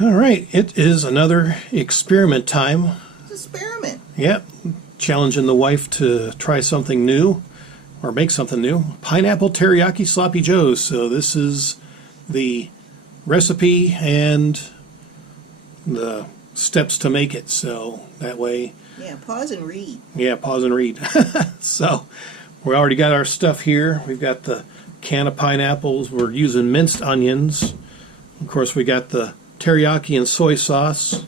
All right, it is another experiment time. It's experiment. Yep, challenging the wife to try something new or make something new. Pineapple teriyaki sloppy joes. So this is the recipe and the steps to make it. So that way, Yeah, pause and read. yeah, pause and read. So we already got our stuff here. We've got the can of pineapples. We're using minced onions. Of course, we got the teriyaki and soy sauce,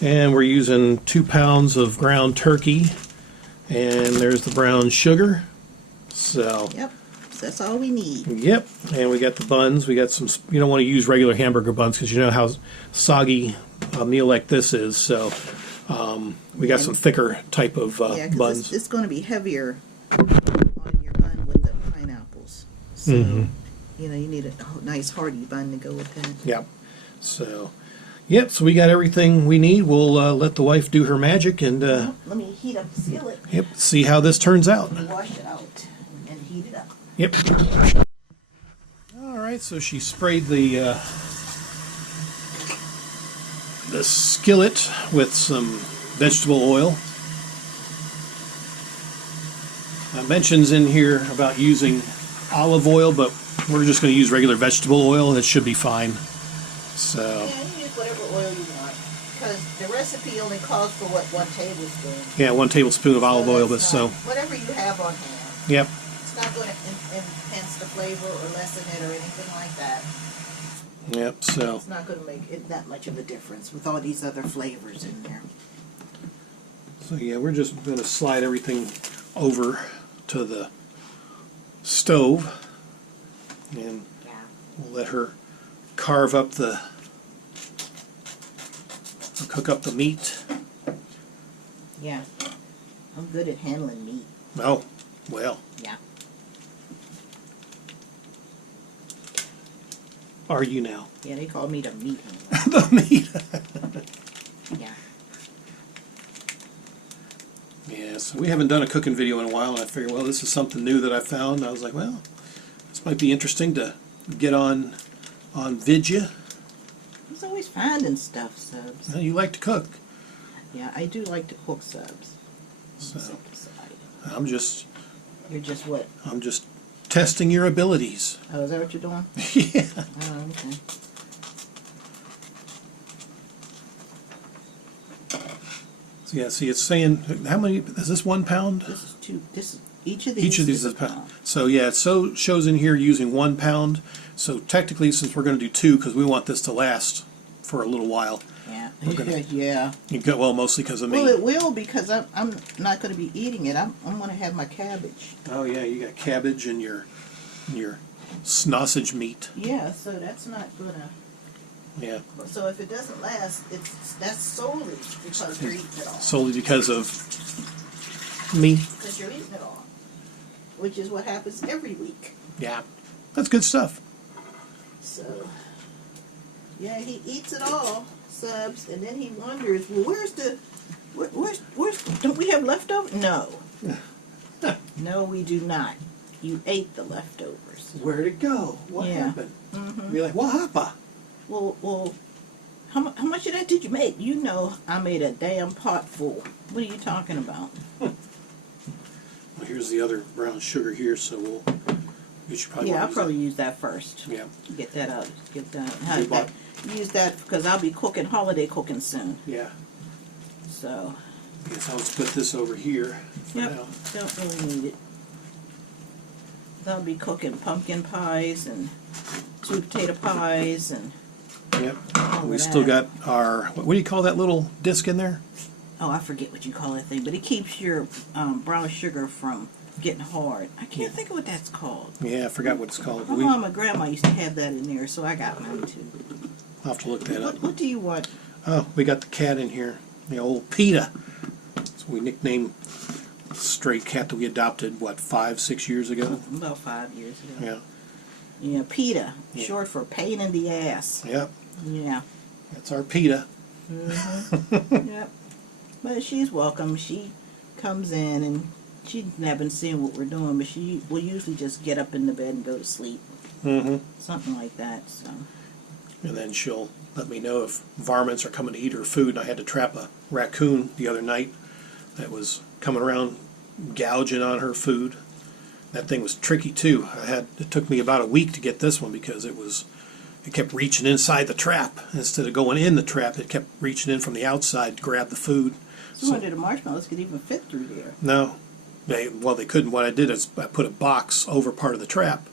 and we're using 2 pounds of ground turkey, and there's the brown sugar. So Yep, that's all we need. yep, and we got the buns. We got some. You don't want to use regular hamburger buns because you know how soggy a meal like this is. So we got some thicker type of Yeah, because buns. it's going to be heavier on your bun with the pineapples. So, you know, you need a nice hearty bun to go with that. Yep. So, yep. So we got everything we need. We'll let the wife do her magic and Well, let me heat up the skillet. yep, see how this turns out. Let me wash it out and heat it up. Yep. All right. So she sprayed the skillet with some vegetable oil. Mentions in here about using olive oil, but we're just going to use regular vegetable oil. That should be fine. So. Yeah, you use whatever oil you want. Because the recipe only calls for, what, 1 tablespoon. Yeah, 1 tablespoon of olive oil, but that's so. not- Whatever you have on hand. Yep. It's not going to enhance the flavor or lessen it or anything like that. Yep. So. It's not going to make it that much of a difference with all these other flavors in there. So yeah, we're just going to slide everything over to the stove, and Yeah. we'll let her carve up the, or cook up the meat. Yeah. I'm good at handling meat. Oh, well, Yeah. are you now? Yeah, they call me the meat handler. The meat. Yeah. Yeah, so we haven't done a cooking video in a while, and I figured, well, this is something new that I found. I was like, well, this might be interesting to get on Vidya. He's always finding stuff, subs. Well, you like to cook, Yeah, I do like to cook subs. so Simple side. I'm just You're just what? testing your abilities. Oh, is that what you're doing? Yeah. Oh, okay. So yeah, see, it's saying how many is this? 1 pound? This is 2. This is each of these. Each of these is a pound. So yeah, it shows in here using 1 pound. So technically, since we're going to do 2, because we want this to last for a little while. Yeah. We're gonna- Yeah. Well, mostly because of me. Well, it will because I'm not going to be eating it. I'm going to have my cabbage. Oh yeah, you got cabbage and your sausage meat. Yeah, so that's not going to. Yeah, So if it doesn't last, that's solely because you're eating it all. solely because of me. Because you're eating it all, which is what happens every week. Yeah, that's good stuff. So, yeah, he eats it all, subs, and then he wonders, well, where's don't we have leftovers? No. No, we do not. You ate the leftovers. Where'd it go? What Yeah. happened? Mm-hmm. You're like, what happened? Well, how much of that did you make? You know, I made a damn pot full. What are you talking about? Well, here's the other brown sugar here, so you should probably. Yeah, I'll use probably use that first. that. Yeah. Get that out. Get that. You bought- Use that because I'll be holiday cooking soon. Yeah. So, Yes, I'll just put this over here for yep, now. don't really need it. I'll be cooking pumpkin pies and sweet potato pies and Yep. all We of still that. got our, what do you call that little disc in there? Oh, I forget what you call that thing, but it keeps your brown sugar from getting hard. I can't think of what that's called. Yeah, I forgot what it's called. My We, mom and grandma used to have that in there, so I got mine too. I'll have to look that up. What do you want? Oh, we got the cat in here. The old PETA. That's what we nicknamed the stray cat that we adopted, what, 5-6 years ago? About 5 years ago. Yeah. Yeah, PETA, Yeah. short for pain in the ass. Yep. Yeah. That's our PETA. Yep. But she's welcome. She comes in and she's not been seeing what we're doing, but she will usually just get up in the bed and go to sleep. Mm-hmm. Something like that. So and then she'll let me know if varmints are coming to eat her food. And I had to trap a raccoon the other night that was coming around gouging on her food. That thing was tricky too. It took me about a week to get this one because it kept reaching inside the trap. Instead of going in the trap, it kept reaching in from the outside to grab the food. So wonder the marshmallows could even fit through there. No, they couldn't. What I did is I put a box over part of the trap,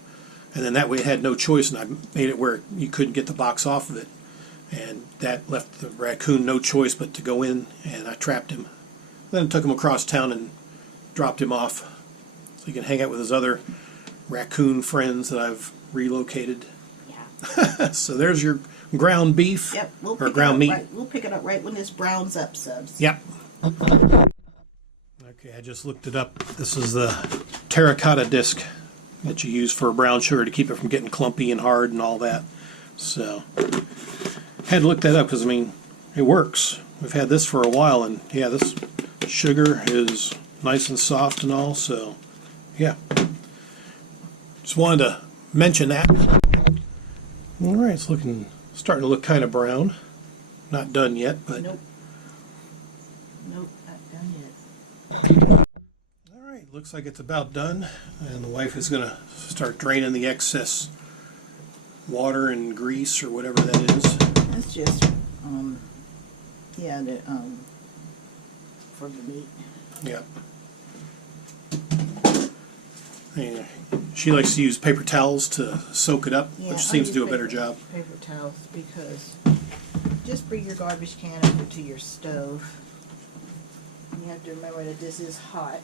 and then that way it had no choice, and I made it where you couldn't get the box off of it. And that left the raccoon no choice but to go in, and I trapped him. Then I took him across town and dropped him off so he can hang out with his other raccoon friends that I've relocated. Yeah. So there's your ground beef. Yep. We'll or ground meat. We'll pick it up right when this browns up, subs. Yep. Okay, I just looked it up. This is the terracotta disc that you use for brown sugar to keep it from getting clumpy and hard and all that. So, had to look that up because, I mean, it works. We've had this for a while, and yeah, this sugar is nice and soft and all, so yeah. Just wanted to mention that. All right, it's starting to look kind of brown. Not done yet, but... Nope. Nope, not done yet. All right, looks like it's about done, and the wife is going to start draining the excess water and grease or whatever that is. That's just, yeah, for the meat. Yep. And she likes to use paper towels to soak it up, Yeah, which I seems to use do a better job. Paper towels, because just bring your garbage can over to your stove. And you have to remember that this is hot.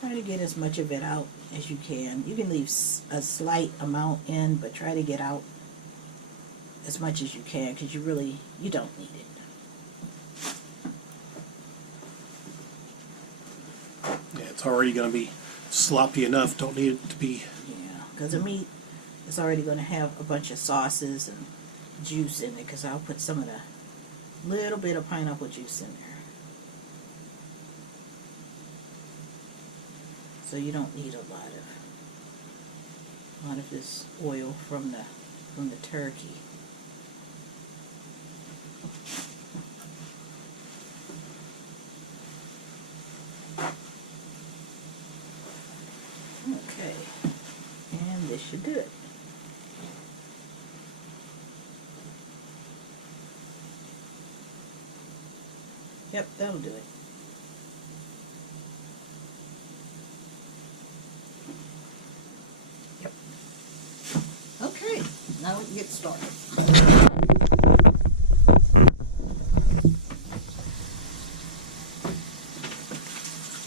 Try to get as much of it out as you can. You can leave a slight amount in, but try to get out as much as you can, because you don't need it. Yeah, it's already going to be sloppy enough. Don't need it to be... Yeah, because the meat is already going to have a bunch of sauces and juice in it, because I'll put some of the little bit of pineapple juice in there. So you don't need a lot of this oil from the turkey. Okay, and this should do it. Yep, that'll do it. Yep. Okay, now we can get started.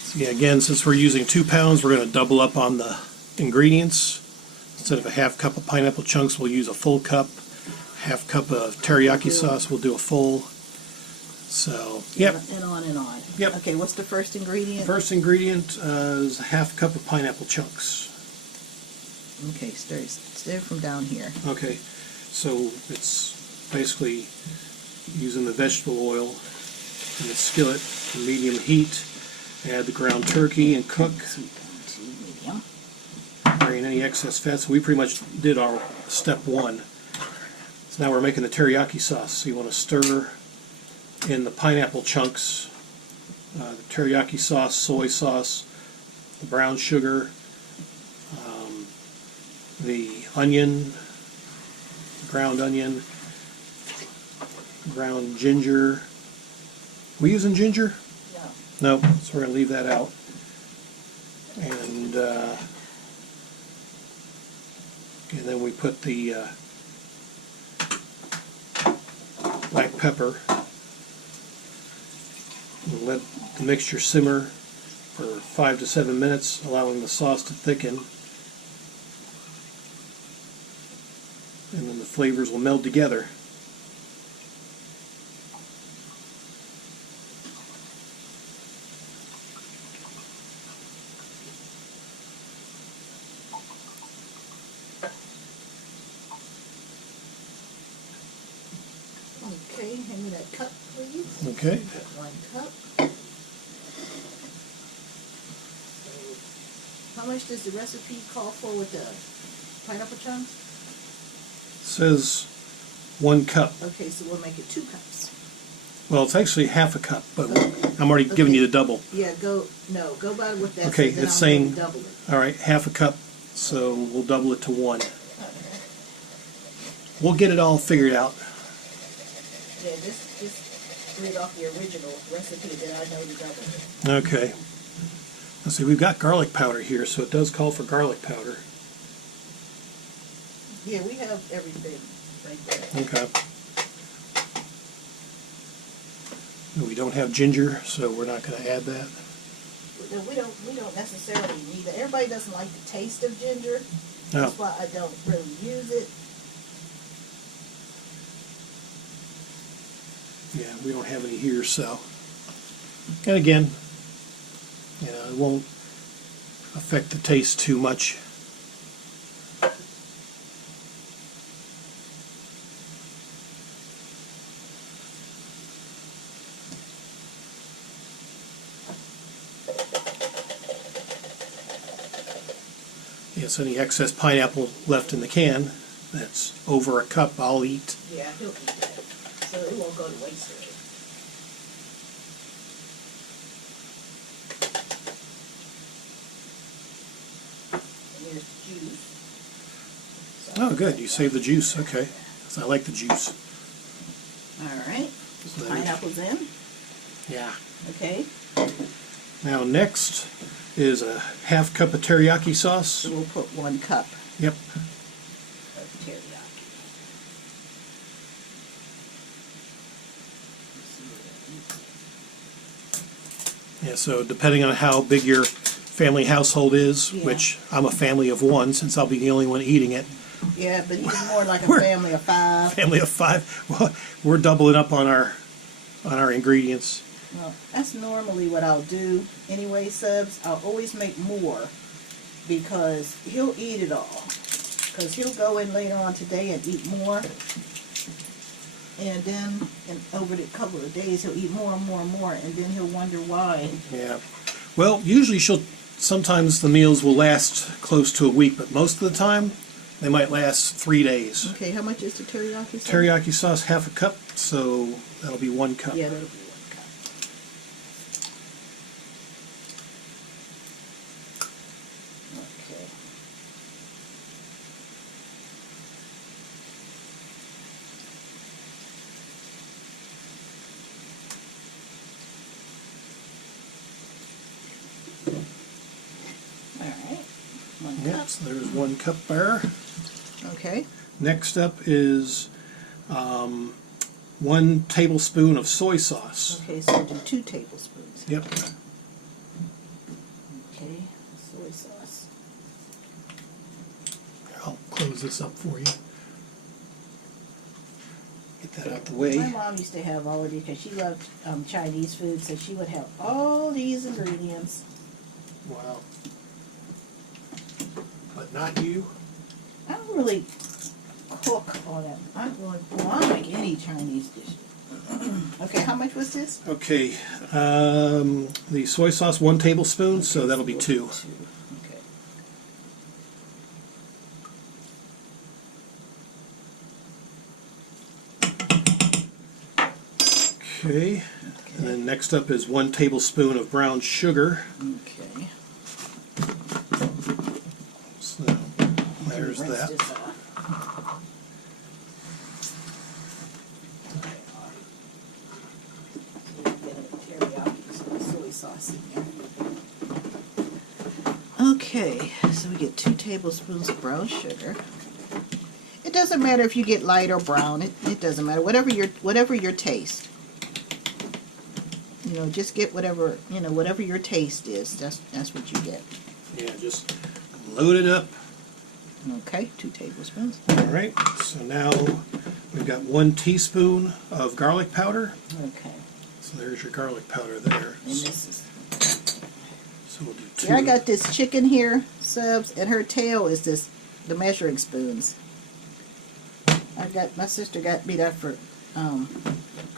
So yeah, again, since we're using 2 pounds, we're going to double up on the ingredients. Instead of a half cup of pineapple chunks, we'll use a full cup. Half cup of teriyaki sauce, we'll do a full. So, yep. And on and on. Yep. Okay, what's the first ingredient? First ingredient is a half cup of pineapple chunks. Okay, stir from down here. Okay, so it's basically using the vegetable oil in the skillet to medium heat. Add the ground turkey and cook. To medium. Drain any excess fat. So we pretty much did our step 1. So now we're making the teriyaki sauce. So you want to stir in the pineapple chunks, the teriyaki sauce, soy sauce, the brown sugar, the onion, ground onion, ground ginger. We using ginger? No. No, so we're going to leave that out. And then we put the black pepper. And let the mixture simmer for 5 to 7 minutes, allowing the sauce to thicken. And then the flavors will meld together. Okay, hand me that cup. Okay. Put 1 cup. So, how much does the recipe call for with the pineapple chunks? Says 1 cup. Okay, so we'll make it 2 cups. Well, it's actually half a cup, but Okay. I'm already giving Okay. you the double. Yeah, go by what that Okay, says, then it's I'll saying- maybe double it. All right, half a cup, so we'll double it to 1. We'll get it all figured out. Yeah, just read off the original recipe that I know to double it. Okay. Let's see, we've got garlic powder here, so it does call for garlic powder. Yeah, we have everything right there. Okay. We don't have ginger, so we're not going to add that. No, we don't necessarily need it. Everybody doesn't like the taste of ginger. No. That's why I don't really use it. Yeah, we don't have any here, so. And again, it won't affect the taste too much. Yes, any excess pineapple left in the can, that's over a cup, I'll eat. Yeah, he'll eat that. So it won't go to waste. And there's juice. So, Oh, good, you saved the juice, okay. 'Cause I like the juice. all right. So there's- Pineapples in. Yeah. Okay. Now next is a half cup of teriyaki sauce. So we'll put 1 cup Yep. of teriyaki. Yeah, so depending on how big your family household is, Yeah. which I'm a family of 1 since I'll be the only one eating it. Yeah, but he's more like a We're- family of 5. Family of 5, well, we're doubling up on our ingredients. Well, that's normally what I'll do anyway, subs. I'll always make more because he'll eat it all. Because he'll go in later on today and eat more. And then over the couple of days, he'll eat more and more and more. And then he'll wonder why. Yeah. Well, usually sometimes the meals will last close to a week, but most of the time they might last 3 days. Okay, how much is the teriyaki sauce? Teriyaki sauce, half a cup, so that'll be 1 cup. Yeah, that'll be 1 cup. Okay. All right. 1 Yep, cup. so there's 1 cup there. Okay. Next up is 1 tablespoon of soy sauce. Okay, so do 2 tablespoons. Yep. Okay, soy sauce. I'll close this up for you. Get that out the My way. mom used to have all of these because she loved Chinese food, so she would have all these ingredients. Wow. But not you? I don't really cook all that. I don't make any Chinese dishes. Okay, how much was this? Okay. The soy sauce, 1 tablespoon, so that'll be 2. Okay. Okay. And then next up is 1 tablespoon of brown sugar. Okay. So there's Rinse that. this off. Teriyaki soy sauce in there. Okay, so we get 2 tablespoons of brown sugar. It doesn't matter if you get light or brown. It doesn't matter. Whatever your taste. Just get whatever your taste is. That's what you get. Yeah, just load it up. Okay, 2 tablespoons. All right. So now we've got 1 teaspoon of garlic powder. Okay, So there's your garlic powder there. and this is. So we'll do 2. Yeah, I got this chicken here, subs, and her tail is the measuring spoons. My sister got me that for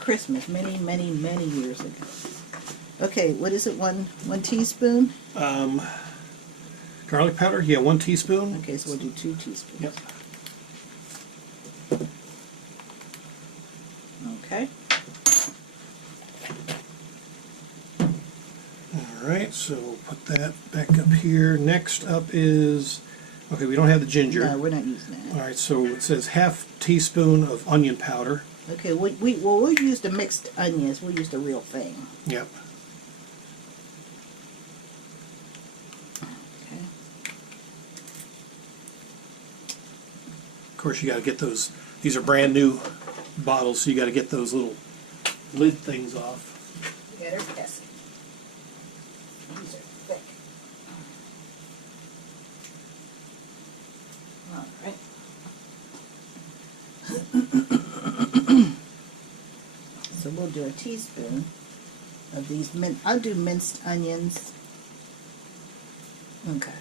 Christmas many, many, many years ago. Okay, what is it? One teaspoon? Garlic powder, yeah, 1 teaspoon. Okay, so we'll do 2 teaspoons. Yep. Okay. All right, so we'll put that back up here. Next up is, okay, we don't have the ginger. No, we're not using All that. right, so it says half teaspoon of onion powder. Okay, we'll use the mixed onions. We'll use the real thing. Yep. Okay. Of course, you got to get those. These are brand new bottles, so you got to get those little lid things off. Yeah, they're pesky. These are thick. All right. So we'll do a teaspoon of these I'll do minced onions. Okay.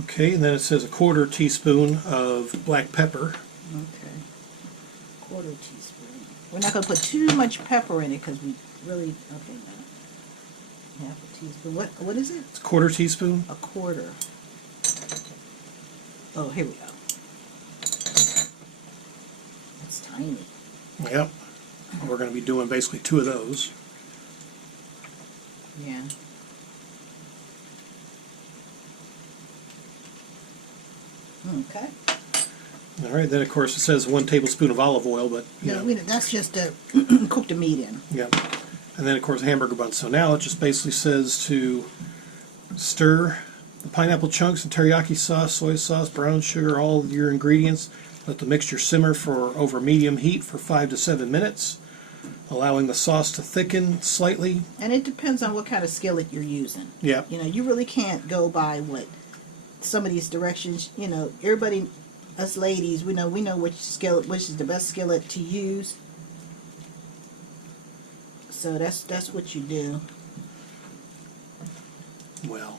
Okay, and then it says a 1/4 teaspoon of black pepper. Okay. 1/4 teaspoon. We're not going to put too much pepper in it because we really, okay, no. Half a teaspoon. What is it? It's a 1/4 teaspoon. A 1/4. Oh, here we go. That's tiny. Yep. We're going to be doing basically 2 of those. Yeah. Okay. All right, then of course it says 1 tablespoon of olive oil, but you No, know, that's just to cook the meat in. yeah. And then of course hamburger buns. So now it just basically says to stir the pineapple chunks and teriyaki sauce, soy sauce, brown sugar, all of your ingredients. Let the mixture simmer for over medium heat for 5 to 7 minutes, allowing the sauce to thicken slightly. And it depends on what kind of skillet you're using. Yeah. You know, you really can't go by what some of these directions, you know, everybody, us ladies, we know which is the best skillet to use. So that's what you do, Well,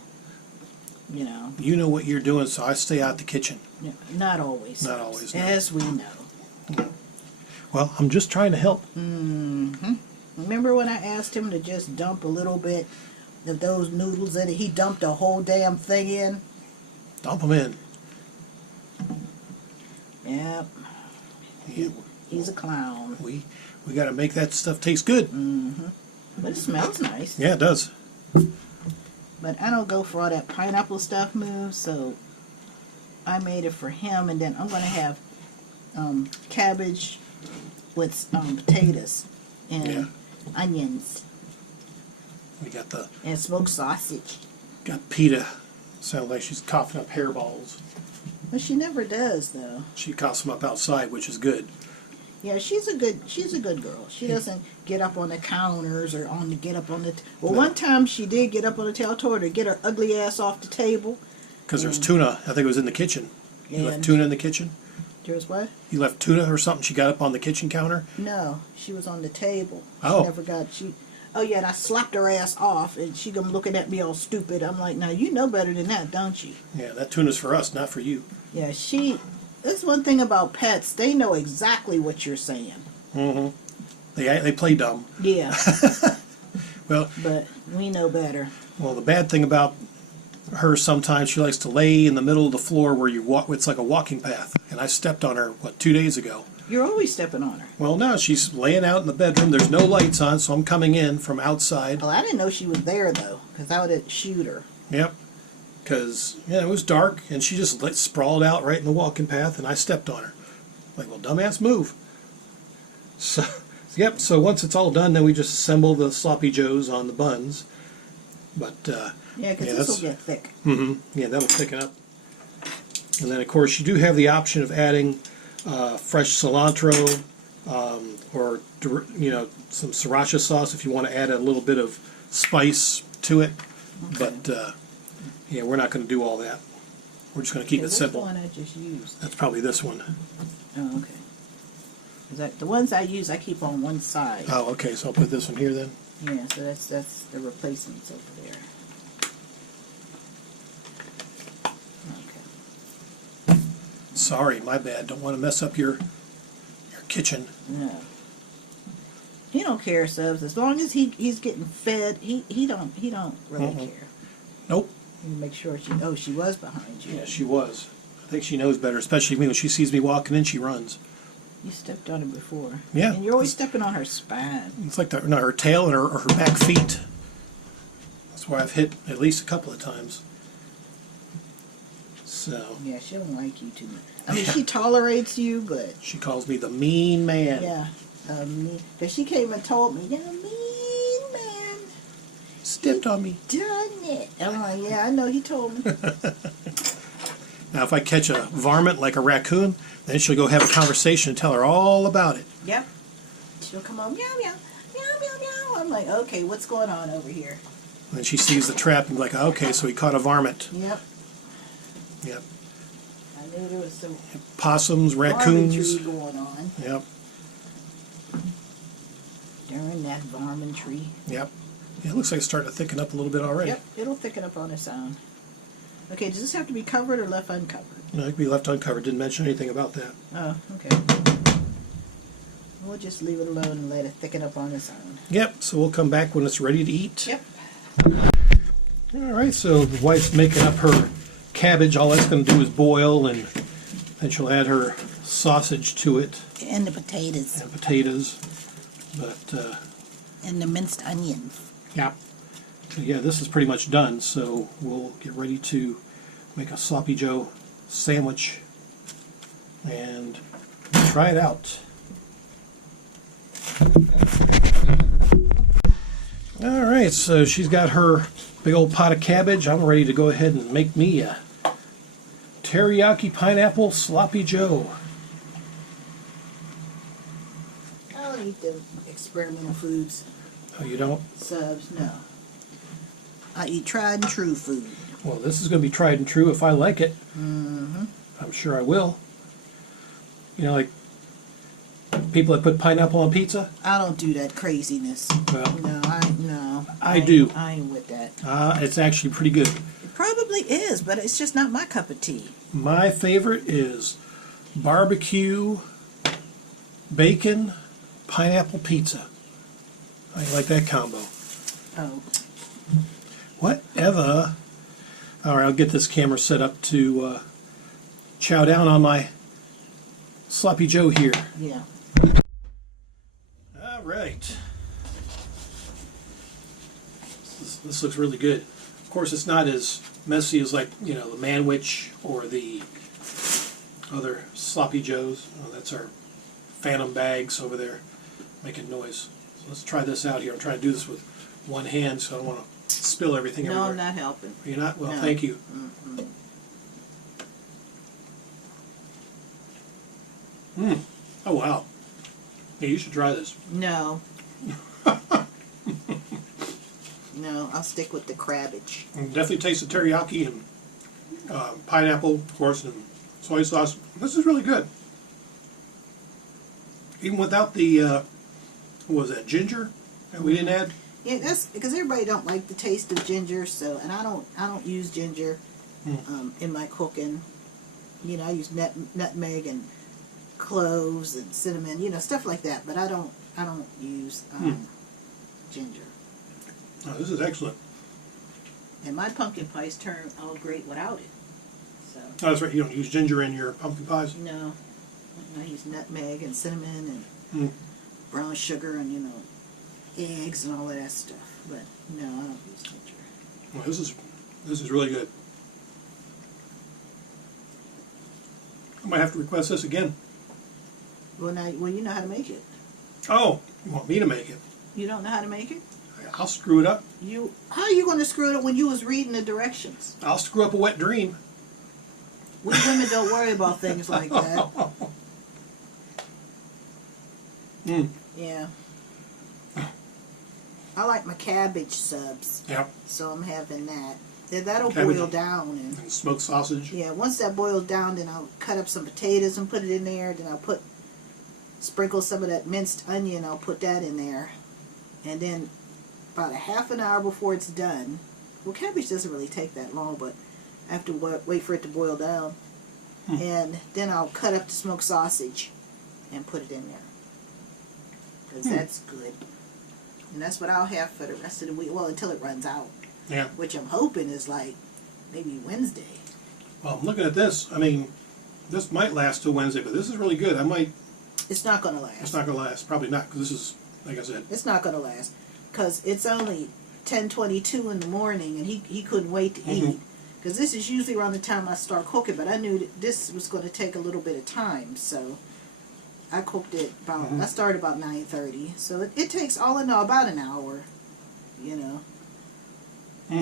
you know. you know what you're doing, so I stay out the kitchen. Yeah, not always. Not always, no. As we know. Well, I'm just trying to help. Remember when I asked him to just dump a little bit of those noodles in it? He dumped a whole damn thing in. Dump them in. Yep. Yeah, He's a clown. we got to make that stuff taste good. But it smells nice. Yeah, it does. But I don't go for all that pineapple stuff, Moo, so I made it for him, and then I'm going to have cabbage with potatoes and Yeah. onions We got and smoked sausage. PETA. Sounds like she's coughing up hairballs. But she never does, though. She coughs them up outside, which is good. Yeah, she's a good girl. She doesn't get up on the counters or get up on the. Well, No. one time she did get up on the table. I told her to get her ugly ass off the table. Because there's tuna. I think it was in the kitchen. You left And- tuna in the kitchen? There's what? You left tuna or something? She got up on the kitchen counter? No, she was on the table. Oh. She never got Oh yeah, and I slapped her ass off, and she come looking at me all stupid. I'm like, now you know better than that, don't you? Yeah, that tuna's for us, not for you. Yeah, that's one thing about pets. They know exactly what you're saying. Mm-hmm. They play dumb. Yeah, Well, but we know better. the bad thing about her, sometimes she likes to lay in the middle of the floor where you walk. It's like a walking path. And I stepped on her, 2 days ago. You're always stepping on her. Well, no, she's laying out in the bedroom. There's no lights on, so I'm coming in from outside. Well, I didn't know she was there though, because I would have shoot her. Yep. Because, it was dark, and she just sprawled out right in the walking path, and I stepped on her. Like, well, dumbass, move. So, yep, so once it's all done, then we just assemble the sloppy joes on the buns. But, Yeah, because Yeah, this that's- will get thick. yeah, that'll thicken up. And then, of course, you do have the option of adding fresh cilantro or, some sriracha sauce if you want to add a little bit of spice to it. But, yeah, we're not going to do all that. We're just going to keep it What's simple. the one I just used? That's probably this one. Oh, okay. 'Cause the ones I use, I keep on one side. Oh, okay, so I'll put this one here then. Yeah, so that's the replacements over there. Okay. Sorry, my bad. Don't want to mess up your kitchen. No. He don't care, subs. As long as he's getting fed, he don't really care. Nope. You make sure she was behind you. Yeah, she was. I think she knows better, especially me. When she sees me walking in, she runs. You stepped on it before. Yeah. And you're always stepping on her spine. It's like her tail and her back feet. That's where I've hit at least a couple of times. So. Yeah, she don't like you too much. I mean, she tolerates you, but... She calls me the mean man. Yeah. Because she came and told me, "You're a mean man. Stepped on me. Done it." I'm like, yeah, I know, he told me. Now, if I catch a varmint like a raccoon, then she'll go have a conversation and tell her all about it. Yep. She'll come on, meow, meow, meow, meow, meow. I'm like, okay, what's going on over here? And then she sees the trap and be like, okay, so he caught a varmint. Yep. Yep. I knew there was some Possums, raccoons. varmintry going on Yep. during that varmintry. Yep. Yeah, it looks like it's starting to thicken up a little bit already. Yep, it'll thicken up on its own. Okay, does this have to be covered or left uncovered? No, it could be left uncovered. Didn't mention anything about that. Oh, okay. We'll just leave it alone and let it thicken up on its own. Yep, so we'll come back when it's ready to eat. Yep. All right, so the wife's making up her cabbage. All that's going to do is boil, and then she'll add her sausage to it And the potatoes. and potatoes. But, And the minced onions. yeah. So, yeah, this is pretty much done, so we'll get ready to make a Sloppy Joe sandwich and try it out. All right, so she's got her big old pot of cabbage. I'm ready to go ahead and make me a teriyaki pineapple Sloppy Joe. I don't eat the experimental foods. Oh, you don't? Subs, no. I eat tried and true food. Well, this is going to be tried and true if I like it. Mm-hmm. I'm sure I will. You know, like people that put pineapple on pizza? I don't do that craziness. Well, No. I do. I ain't with that. It's actually pretty good. It probably is, but it's just not my cup of tea. My favorite is barbecue, bacon, pineapple pizza. I like that combo. Oh. Whatever. All right, I'll get this camera set up to chow down on my Sloppy Joe here. Yeah. All right. This looks really good. Of course, it's not as messy as, like, you know, the Manwich or the other Sloppy Joes. Oh, that's our Phantom bags over there making noise. So let's try this out here. I'm trying to do this with one hand, so I don't want to spill everything No, everywhere. I'm not helping. You're not? Well, No. thank you. Oh, wow. Hey, you should try this. No. No, I'll stick with the crabbage. You can definitely taste the teriyaki and pineapple, of course, and soy sauce. This is really good. Even without the, what was that, ginger that we didn't add? Yeah, that's because everybody don't like the taste of ginger. So, and I don't use ginger in my cooking. You know, I use nutmeg and cloves and cinnamon. You know, stuff like that. But I don't use ginger. Oh, this is excellent. And my pumpkin pies turn out great without it. So. Oh, that's right. You don't use ginger in your pumpkin pies? No, I use nutmeg and cinnamon and brown sugar and, you know, eggs and all of that stuff. But no, I don't use ginger. Well, this is really good. I might have to request this again. Well, you know how to make it. Oh, you want me to make it? You don't know how to make it? I'll screw it up. How are you going to screw it up when you was reading the directions? I'll screw up a wet dream. We women don't worry about things like that. Yeah. I like my cabbage subs. Yep. So I'm having that. Then that'll Cabbage boil down. And smoked sausage. Yeah, once that boils down, then I'll cut up some potatoes and put it in there. Then I'll sprinkle some of that minced onion. I'll put that in there. And then about a half an hour before it's done, well, cabbage doesn't really take that long, but I have to wait for it to boil down. And then I'll cut up the smoked sausage and put it in there. Because that's good. And that's what I'll have for the rest of the week. Well, until it runs out. Yeah. Which I'm hoping is like maybe Wednesday. Well, I'm looking at this. I mean, this might last till Wednesday, but this is really good. I might. It's not going to last. It's not going to last. Probably not, because this is, like I said. It's not going to last. Because it's only 10:22 in the morning, and he couldn't wait to eat. Because this is usually around the time I start cooking, but I knew that this was going to take a little bit of time, so I cooked it about, I started about 9:30, so it takes all in all about an hour, you know.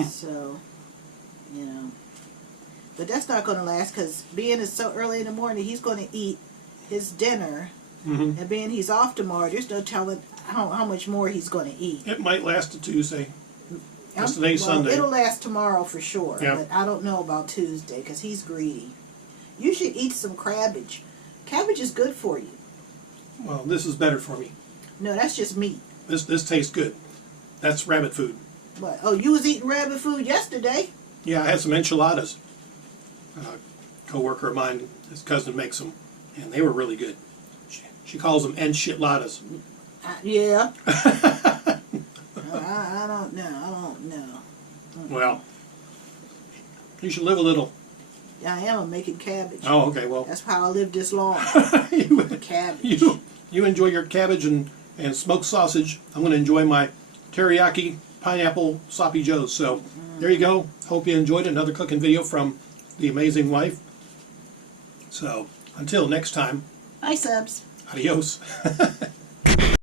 So, you know. But that's not going to last, because being it's so early in the morning, he's going to eat his dinner, and being he's off tomorrow, there's no telling how much more he's going to eat. It might last to Tuesday. Because today's Sunday. It'll last tomorrow for sure, Yeah. but I don't know about Tuesday, because he's greedy. You should eat some cabbage. Cabbage is good for you. Well, this is better for me. No, that's just meat. This tastes good. That's rabbit food. What? Oh, you was eating rabbit food yesterday? Yeah, I had some enchiladas. A co-worker of mine, his cousin makes them, and they were really good. She calls them enchiladas. Yeah. I don't know. I don't know. Well, you should live a little. I am making cabbage. Oh, okay, well. That's how I lived this long. Cabbage. You enjoy your cabbage and smoked sausage. I'm going to enjoy my teriyaki pineapple sloppy joes. So there you go. Hope you enjoyed another cooking video from the amazing wife. So until next time. Bye, subs. Adios.